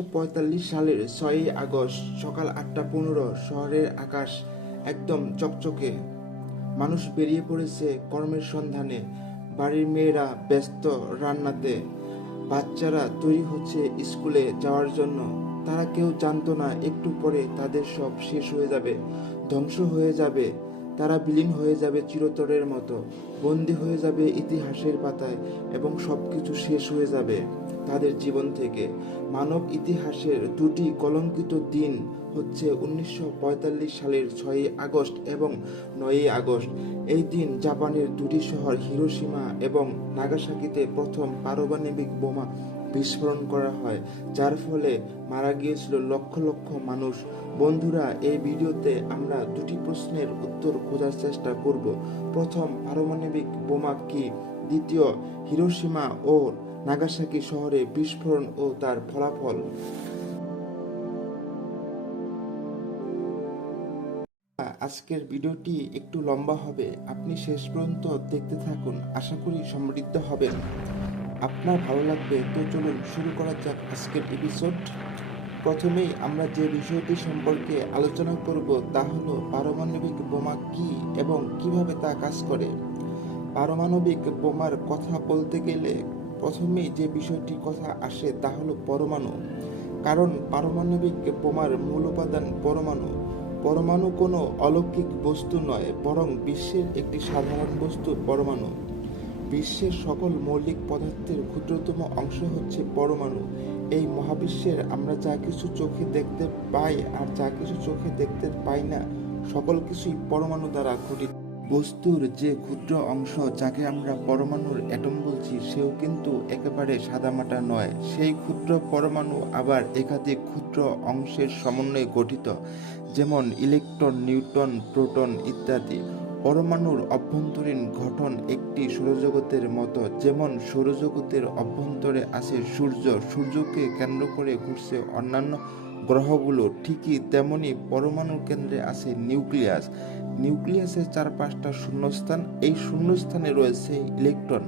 1945 সালের 6ই আগস্ট সকাল 8:15 শহরের আকাশ একদম চকচকে। মানুষ বেরিয়ে পড়েছে কর্মের সন্ধানে, বাড়ির মেয়েরা ব্যস্ত রান্নাতে, বাচ্চারা তৈরি হচ্ছে স্কুলে যাওয়ার জন্য। তারা কেউ জানতো না একটু পরে তাদের সব শেষ হয়ে যাবে, ধ্বংস হয়ে যাবে। তারা বিলীন হয়ে যাবে চিরতরের মতো, বন্দী হয়ে যাবে ইতিহাসের পাতায়, এবং সবকিছু শেষ হয়ে যাবে তাদের জীবন থেকে। মানব ইতিহাসের দুটি কলঙ্কিত দিন হচ্ছে 1945 সালের 6ই আগস্ট এবং 9ই আগস্ট। এই দিন জাপানের দুটি শহর হিরোশিমা এবং নাগাসাকিতে প্রথম পারমাণবিক বোমা বিস্ফোরণ করা হয়, যার ফলে মারা গিয়েছিল লক্ষ লক্ষ মানুষ। বন্ধুরা, এই ভিডিওতে আমরা দুটি প্রশ্নের উত্তর খোঁজার চেষ্টা করব। প্রথম, পারমাণবিক বোমা কি? দ্বিতীয়, হিরোশিমা ও নাগাসাকি শহরে বিস্ফোরণ ও তার ফলাফল। আজকের ভিডিওটি একটু লম্বা হবে, আপনি শেষ পর্যন্ত দেখতে থাকুন, আশা করি সমৃদ্ধ হবেন, আপনার ভালো লাগবে। তো চলুন শুরু করা যাক আজকের এপিসোড। প্রথমেই আমরা যে বিষয়টি সম্পর্কে আলোচনা করব তা হলো পারমাণবিক বোমা কি এবং কিভাবে তা কাজ করে। পারমাণবিক বোমার কথা বলতে গেলে প্রথমেই যে বিষয়টি কথা আসে তা হলো পরমাণু। কারণ পারমাণবিক বোমার মূল উপাদান পরমাণু। পরমাণু কোনো অলৌকিক বস্তু নয়, বরং বিশ্বের একটি সাধারণ বস্তু পরমাণু। বিশ্বের সকল মৌলিক পদার্থের ক্ষুদ্রতম অংশ হচ্ছে পরমাণু। এই মহাবিশ্বের আমরা যা কিছু চোখে দেখতে পাই আর যা কিছু চোখে দেখতে পাই না, সকল কিছুই পরমাণু দ্বারা গঠিত। বস্তুর যে ক্ষুদ্র অংশ যাকে আমরা পরমাণুর অ্যাটম বলছি, সেও কিন্তু একেবারে সাদামাটা নয়। সেই ক্ষুদ্র পরমাণু আবার একাধিক ক্ষুদ্র অংশের সমন্বয়ে গঠিত, যেমন ইলেকট্রন, নিউট্রন, প্রোটন ইত্যাদি। পরমাণুর অভ্যন্তরীণ গঠন একটি সৌরজগতের মতো। যেমন সৌরজগতের অভ্যন্তরে আছে সূর্য, সূর্যকে কেন্দ্র করে ঘুরছে অন্যান্য গ্রহগুলো, ঠিকই তেমনি পরমাণুর কেন্দ্রে আছে নিউক্লিয়াস। নিউক্লিয়াসের চারপাশটা শূন্যস্থান। এই শূন্যস্থানে রয়েছে ইলেকট্রন,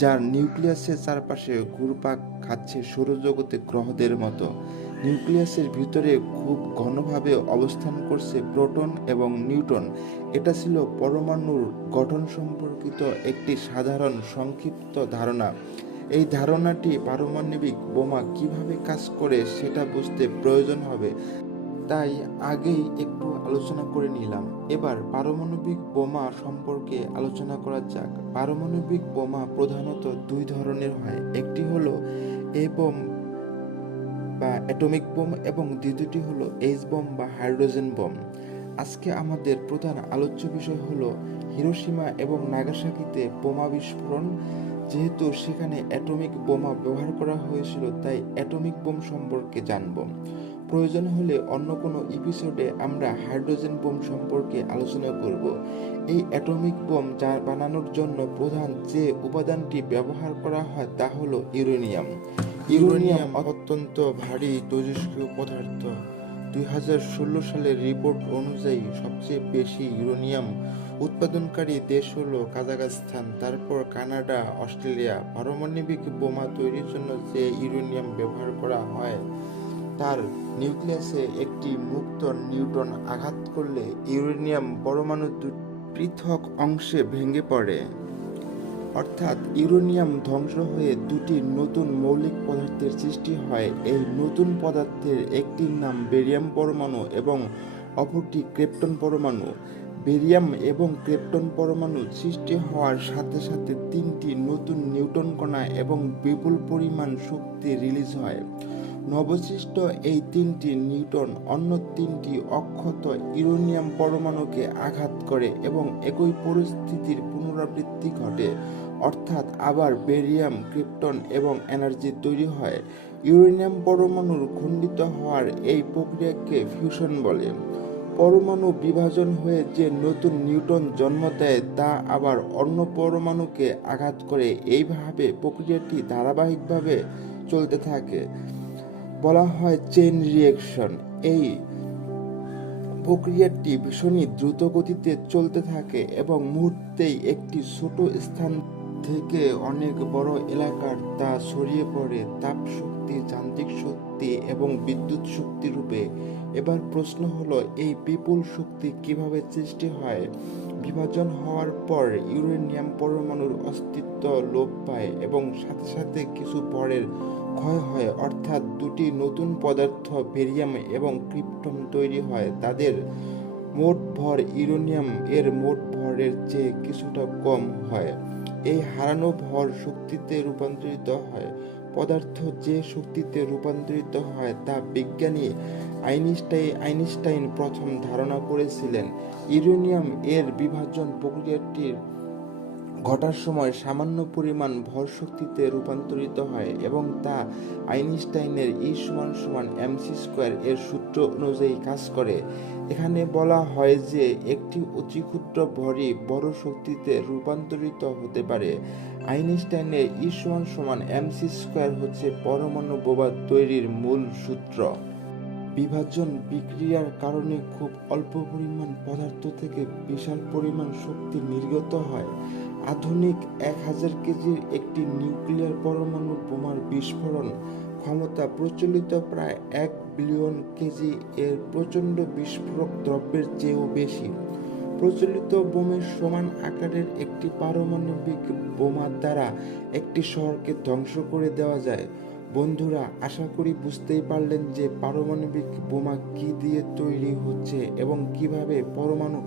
যার নিউক্লিয়াসের চারপাশে ঘুরপাক খাচ্ছে সৌরজগতে গ্রহদের মতো। নিউক্লিয়াসের ভিতরে খুব ঘনভাবে অবস্থান করছে প্রোটন এবং নিউট্রন। এটা ছিল পরমাণুর গঠন সম্পর্কিত একটি সাধারণ সংক্ষিপ্ত ধারণা। এই ধারণাটি পারমাণবিক বোমা কিভাবে কাজ করে সেটা বুঝতে প্রয়োজন হবে, তাই আগেই একটু আলোচনা করে নিলাম। এবার পারমাণবিক বোমা সম্পর্কে আলোচনা করা যাক। পারমাণবিক বোমা প্রধানত দুই ধরনের হয়, একটি হলো এ বোম বা অ্যাটমিক বোম এবং দ্বিতীয়টি হলো এইচ বোম বা হাইড্রোজেন বোম। আজকে আমাদের প্রধান আলোচ্য বিষয় হলো হিরোশিমা এবং নাগাসাকিতে বোমা বিস্ফোরণ। যেহেতু সেখানে অ্যাটমিক বোমা ব্যবহার করা হয়েছিল, তাই অ্যাটমিক বোম সম্পর্কে জানব। প্রয়োজন হলে অন্য কোনো এপিসোডে আমরা হাইড্রোজেন বোম সম্পর্কে আলোচনা করব। এই অ্যাটমিক বোম যা বানানোর জন্য প্রধান যে উপাদানটি ব্যবহার করা হয় তা হলো ইউরেনিয়াম। ইউরেনিয়াম অত্যন্ত ভারী তেজস্ক্রিয় পদার্থ। 2016 সালের রিপোর্ট অনুযায়ী সবচেয়ে বেশি ইউরেনিয়াম উৎপাদনকারী দেশ হলো কাজাখস্তান, তারপর কানাডা, অস্ট্রেলিয়া। পারমাণবিক বোমা তৈরির জন্য যে ইউরেনিয়াম ব্যবহার করা হয়, তার নিউক্লিয়াসে একটি মুক্ত নিউট্রন আঘাত করলে ইউরেনিয়াম পরমাণু পৃথক অংশে ভেঙে পড়ে। অর্থাৎ ইউরেনিয়াম ধ্বংস হয়ে দুটি নতুন মৌলিক পদার্থের সৃষ্টি হয়। এই নতুন পদার্থের একটির নাম বেরিয়াম পরমাণু এবং অপরটি ক্রিপ্টন পরমাণু। বেরিয়াম এবং ক্রিপ্টন পরমাণু সৃষ্টি হওয়ার সাথে সাথে তিনটি নতুন নিউট্রন কণা এবং বিপুল পরিমাণ শক্তি রিলিজ হয়। নবসৃষ্ট এই তিনটি নিউট্রন অন্য তিনটি অক্ষত ইউরেনিয়াম পরমাণুকে আঘাত করে এবং একই পরিস্থিতির পুনরাবৃত্তি ঘটে। অর্থাৎ আবার বেরিয়াম, ক্রিপ্টন এবং এনার্জি তৈরি হয়। ইউরেনিয়াম পরমাণুর খণ্ডিত হওয়ার এই প্রক্রিয়াকে ফিউশন বলে। পরমাণু বিভাজন হয়ে যে নতুন নিউট্রন জন্ম দেয় তা আবার অন্য পরমাণুকে আঘাত করে। এইভাবে প্রক্রিয়াটি ধারাবাহিকভাবে চলতে থাকে, বলা হয় চেইন রিঅ্যাকশন। এই প্রক্রিয়াটি ভীষণই দ্রুত গতিতে চলতে থাকে এবং মুহূর্তেই একটি ছোট স্থান থেকে অনেক বড় এলাকার তা ছড়িয়ে পড়ে। তাপ শক্তি শক্তি, যান্ত্রিক শক্তি এবং বিদ্যুৎ শক্তি রূপে। এবার প্রশ্ন হলো, এই বিপুল শক্তি কিভাবে সৃষ্টি হয়? বিভাজন হওয়ার পর ইউরেনিয়াম পরমাণুর অস্তিত্ব লোপ পায় এবং সাথে সাথে কিছু ভরের ক্ষয় হয়, অর্থাৎ দুটি নতুন পদার্থ বেরিয়াম এবং ক্রিপ্টন তৈরি হয়। তাদের মোট ভর ইউরেনিয়াম এর মোট ভরের চেয়ে কিছুটা কম হয়। এই হারানো ভর শক্তিতে রূপান্তরিত হয়। পদার্থ যে শক্তিতে রূপান্তরিত হয় তা বিজ্ঞানী আইনস্টাইন প্রথম ধারণা করেছিলেন। ইউরেনিয়াম এর বিভাজন প্রক্রিয়াটি ঘটার সময় সামান্য পরিমাণ ভর শক্তিতে রূপান্তরিত হয় এবং তা আইনস্টাইনের E=mc² এর সূত্র অনুযায়ী কাজ করে। এখানে বলা হয় যে একটি অতি ক্ষুদ্র ভরই বড় শক্তিতে রূপান্তরিত হতে পারে। আইনস্টাইনের E=mc² হচ্ছে পরমাণু বোমা তৈরির মূল সূত্র। বিভাজন বিক্রিয়ার কারণে খুব অল্প পরিমাণ পদার্থ থেকে বিশাল পরিমাণ শক্তি নির্গত হয়। আধুনিক 1000 কেজির একটি নিউক্লিয়ার পরমাণু বোমার বিস্ফোরণ ক্ষমতা প্রচলিত প্রায় 1 বিলিয়ন কেজি এর প্রচণ্ড বিস্ফোরক দ্রব্যের চেয়েও বেশি। প্রচলিত বোমের সমান আকারের একটি পারমাণবিক বোমা দ্বারা একটি শহরকে ধ্বংস করে দেওয়া যায়। বন্ধুরা, আশা করি বুঝতেই পারলেন যে পারমাণবিক বোমা কি দিয়ে তৈরি হচ্ছে এবং কিভাবে পরমাণু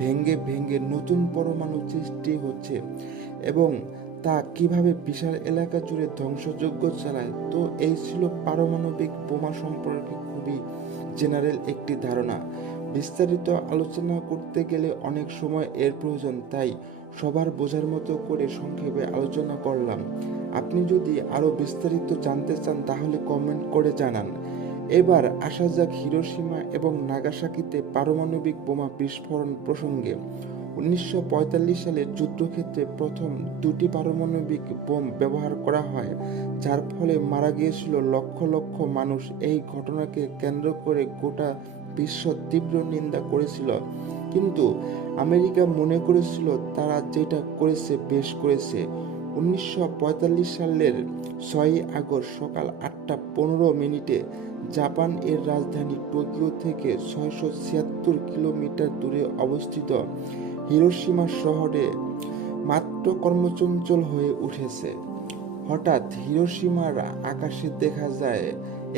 ভেঙে ভেঙে নতুন পরমাণু সৃষ্টি হচ্ছে এবং তা কিভাবে বিশাল এলাকা জুড়ে ধ্বংসযজ্ঞ চালায়। তো এই ছিল পারমাণবিক বোমা সম্পর্কে খুবই জেনারেল একটি ধারণা। বিস্তারিত আলোচনা করতে গেলে অনেক সময় এর প্রয়োজন, তাই সবার বোঝার মতো করে সংক্ষেপে আলোচনা করলাম। আপনি যদি আরও বিস্তারিত জানতে চান তাহলে কমেন্ট করে জানান। এবার আসা যাক হিরোশিমা এবং নাগাসাকিতে পারমাণবিক বোমা বিস্ফোরণ প্রসঙ্গে। 1945 সালের যুদ্ধক্ষেত্রে প্রথম দুটি পারমাণবিক বোম ব্যবহার করা হয়, যার ফলে মারা গিয়েছিল লক্ষ লক্ষ মানুষ। এই ঘটনাকে কেন্দ্র করে গোটা বিশ্ব তীব্র নিন্দা করেছিল, কিন্তু আমেরিকা মনে করেছিল তারা যেটা করেছে বেশ করেছে। 1945 সালের 6 আগস্ট সকাল 8:15 জাপান এর রাজধানী টোকিও থেকে 676 কিলোমিটার দূরে অবস্থিত হিরোশিমা শহরে মাত্র কর্মচঞ্চল হয়ে উঠেছে। হঠাৎ হিরোশিমার আকাশে দেখা যায়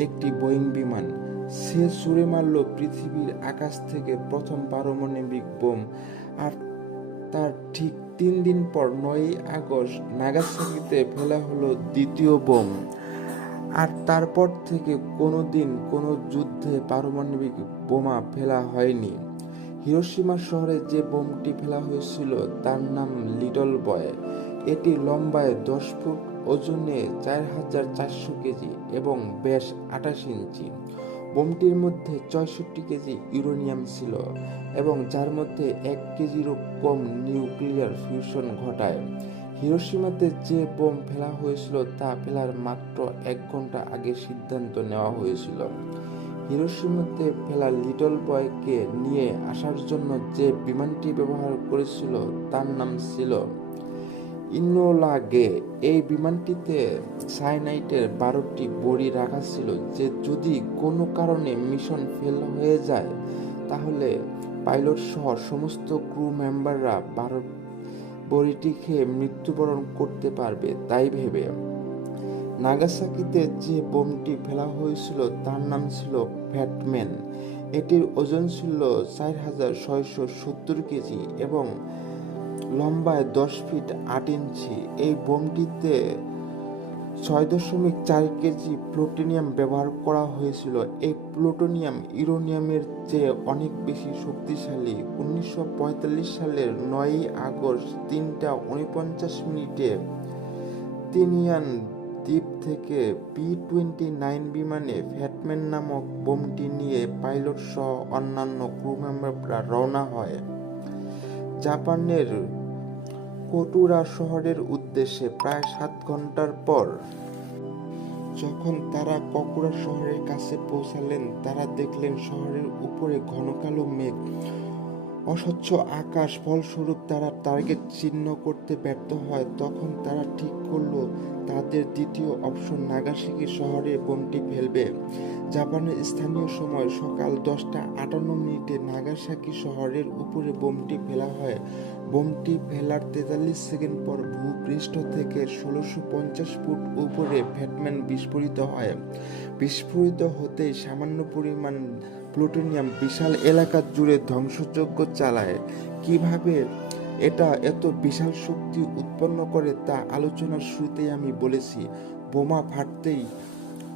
একটি বোয়িং বিমান। সে ছুঁড়ে মারল পৃথিবীর আকাশ থেকে প্রথম পারমাণবিক বোম। আর তার ঠিক 3 দিন পর 9 আগস্ট নাগাসাকিতে ফেলা হলো দ্বিতীয় বোম। আর তারপর থেকে কোনোদিন কোনো যুদ্ধে পারমাণবিক বোমা ফেলা হয়নি। হিরোশিমা শহরে যে বোমটি ফেলা হয়েছিল তার নাম লিটল বয়। এটি লম্বায় 10 ফুট, ওজনে 4400 কেজি এবং ব্যাস 28 ইঞ্চি। বোমটির মধ্যে 64 কেজি ইউরেনিয়াম ছিল এবং যার মধ্যে 1 কেজিরও কম নিউক্লিয়ার ফিউশন ঘটায়। হিরোশিমাতে যে বোম ফেলা হয়েছিল তা ফেলার মাত্র 1 ঘন্টা আগে সিদ্ধান্ত নেওয়া হয়েছিল। হিরোশিমাতে ফেলা লিটল বয়কে নিয়ে আসার জন্য যে বিমানটি ব্যবহার করেছিল তার নাম ছিল ইনোলা গে। এই বিমানটিতে সায়ানাইটের 12টি বড়ি রাখা ছিল, যে যদি কোনো কারণে মিশন ফেল হয়ে যায় তাহলে পাইলট সহ সমস্ত ক্রু মেম্বাররা 12 বড়িটি খেয়ে মৃত্যুবরণ করতে পারবে, তাই ভেবে। নাগাসাকিতে যে বোমটি ফেলা হয়েছিল তার নাম ছিল ফ্যাটম্যান। এটির ওজন ছিল 4670 কেজি এবং লম্বায় 10 ফিট 8 ইঞ্চি। এই বোমটিতে 6.4 কেজি প্লুটোনিয়াম ব্যবহার করা হয়েছিল। এই প্লুটোনিয়াম ইউরেনিয়ামের চেয়ে অনেক বেশি শক্তিশালী। 1945 সালের 9 আগস্ট 3:49 তিনিয়ান দ্বীপ থেকে B-29 বিমানে ফ্যাটম্যান নামক বোমটি নিয়ে পাইলট সহ অন্যান্য ক্রু মেম্বাররা রওনা হয় জাপানের কোটুরা শহরের উদ্দেশ্যে। প্রায় 7 ঘন্টার পর যখন তারা কোকুরা শহরের কাছে পৌঁছালেন, তারা দেখলেন শহরের উপরে ঘন কালো মেঘ অস্বচ্ছ আকাশ, ফলস্বরূপ তারা টার্গেট চিহ্ন করতে ব্যর্থ হয়। তখন তারা ঠিক করলো তাদের দ্বিতীয় অপশন নাগাসাকি শহরে বোমটি ফেলবে। জাপানের স্থানীয় সময় সকাল 10:58 নাগাসাকি শহরের উপরে বোমটি ফেলা হয়। বোমটি ফেলার 43 সেকেন্ড পর ভূপৃষ্ঠ থেকে 1650 ফুট উপরে ফ্যাটম্যান বিস্ফোরিত হয়। বিস্ফোরিত হতেই সামান্য পরিমাণ প্লুটোনিয়াম বিশাল এলাকা জুড়ে ধ্বংসযজ্ঞ চালায়। কিভাবে এটা এত বিশাল শক্তি উৎপন্ন করে তা আলোচনার শুরুতেই আমি বলেছি। বোমা ফাটতেই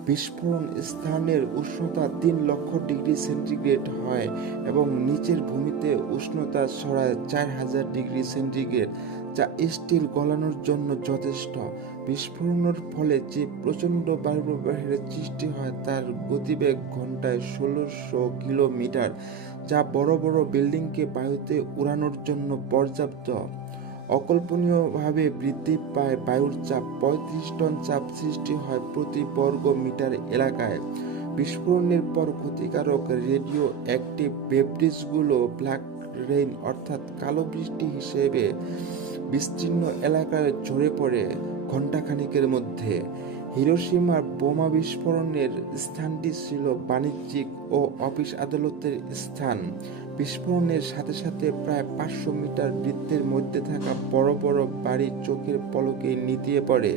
বিস্ফোরণ স্থানের উষ্ণতা 3 লক্ষ ডিগ্রি সেন্টিগ্রেড হয় এবং নিচের ভূমিতে উষ্ণতা ছড়ায় 4000 ডিগ্রি সেন্টিগ্রেড, যা স্টিল গলানোর জন্য যথেষ্ট। বিস্ফোরণের ফলে যে প্রচণ্ড বায়ুপ্রবাহের সৃষ্টি হয় তার গতিবেগ ঘন্টায় 1600 কিলোমিটার, যা বড় বড় বিল্ডিংকে বায়ুতে উড়ানোর জন্য পর্যাপ্ত। অকল্পনীয়ভাবে বৃদ্ধি পায় বায়ুর চাপ, 35 টন চাপ সৃষ্টি হয় প্রতি বর্গ মিটার এলাকায়। বিস্ফোরণের পর ক্ষতিকারক রেডিও অ্যাক্টিভ ডেব্রিসগুলো ব্ল্যাক রেইন অর্থাৎ কালো বৃষ্টি হিসেবে বিস্তীর্ণ এলাকায় ঝরে পড়ে ঘণ্টাখানেকের মধ্যে। হিরোশিমার বোমা বিস্ফোরণের স্থানটি ছিল বাণিজ্যিক ও অফিস আদালতের স্থান। বিস্ফোরণের সাথে সাথে প্রায় 500 মিটার বৃত্তের মধ্যে থাকা বড় বড় বাড়ি চোখের পলকে নিতিয়ে পড়ে।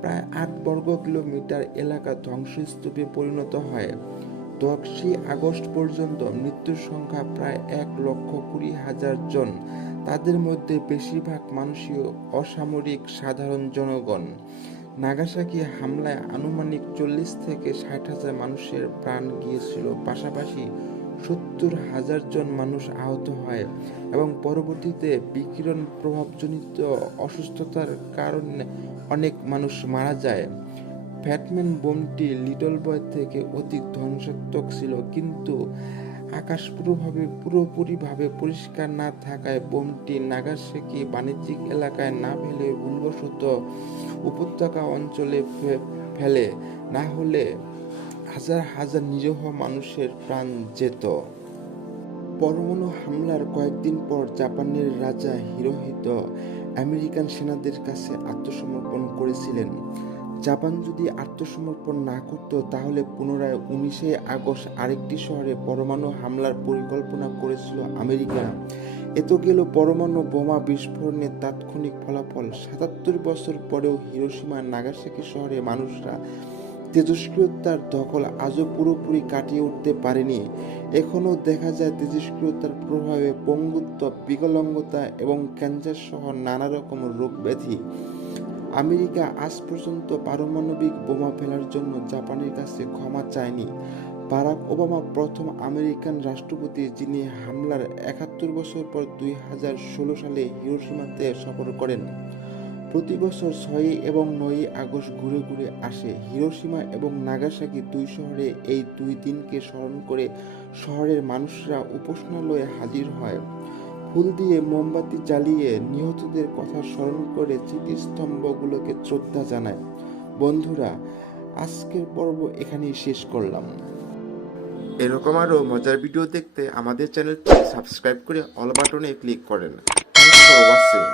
প্রায় 8 বর্গ কিলোমিটার এলাকা ধ্বংসস্তূপে পরিণত হয়। 10 আগস্ট পর্যন্ত মৃত্যুর সংখ্যা প্রায় 1,20,000 জন। তাদের মধ্যে বেশিরভাগ মানুষই অসামরিক সাধারণ জনগণ। নাগাসাকি হামলায় আনুমানিক 40 থেকে 60,000 মানুষের প্রাণ গিয়েছিল, পাশাপাশি 70,000 জন মানুষ আহত হয় এবং পরবর্তীতে বিকিরণ প্রভাবজনিত অসুস্থতার কারণে অনেক মানুষ মারা যায়। ফ্যাটম্যান বোমটি লিটল বয় থেকে অধিক ধ্বংসাত্মক ছিল, কিন্তু আকাশ পুরোপুরিভাবে পরিষ্কার না থাকায় বোমটি নাগাসাকি বাণিজ্যিক এলাকায় না ফেলে ভুলবশত উপত্যকা অঞ্চলে ফেলে, না হলে হাজার হাজার নিরীহ মানুষের প্রাণ যেত। পরমাণু হামলার কয়েকদিন পর জাপানের রাজা হিরোহিতো আমেরিকান সেনাদের কাছে আত্মসমর্পণ করেছিলেন। জাপান যদি আত্মসমর্পণ না করত তাহলে পুনরায় 19 আগস্ট আরেকটি শহরে পরমাণু হামলার পরিকল্পনা করেছিল আমেরিকা। এত গেল পরমাণু বোমা বিস্ফোরণের তাৎক্ষণিক ফলাফল। 77 বছর পরেও হিরোশিমা নাগাসাকি শহরে মানুষরা তেজস্ক্রিয়তার দখল আজও পুরোপুরি কাটিয়ে উঠতে পারেনি। এখনও দেখা যায় তেজস্ক্রিয়তার প্রভাবে পঙ্গুত্ব, বিকলাঙ্গতা এবং ক্যান্সার সহ নানা রকম রোগ ব্যাধি। আমেরিকা আজ পর্যন্ত পারমাণবিক বোমা ফেলার জন্য জাপানের কাছে ক্ষমা চায়নি। বারাক ওবামা প্রথম আমেরিকান রাষ্ট্রপতি যিনি হামলার 71 বছর পর 2016 সালে হিরোশিমাতে সফর করেন। প্রতি বছর 6 এবং 9 আগস্ট ঘুরে ঘুরে আসে। হিরোশিমা এবং নাগাসাকি দুই শহরে এই দুই দিনকে স্মরণ করে শহরের মানুষরা উপাসনালয়ে হাজির হয়। ফুল দিয়ে মোমবাতি জ্বালিয়ে নিহতদের কথা স্মরণ করে স্মৃতিস্তম্ভগুলোকে শ্রদ্ধা জানায়। বন্ধুরা, আজকের পর্ব এখানেই শেষ করলাম। এরকম আরও মজার ভিডিও দেখতে আমাদের চ্যানেলটি সাবস্ক্রাইব করে অল বাটনে ক্লিক করেন। Thanks for watching.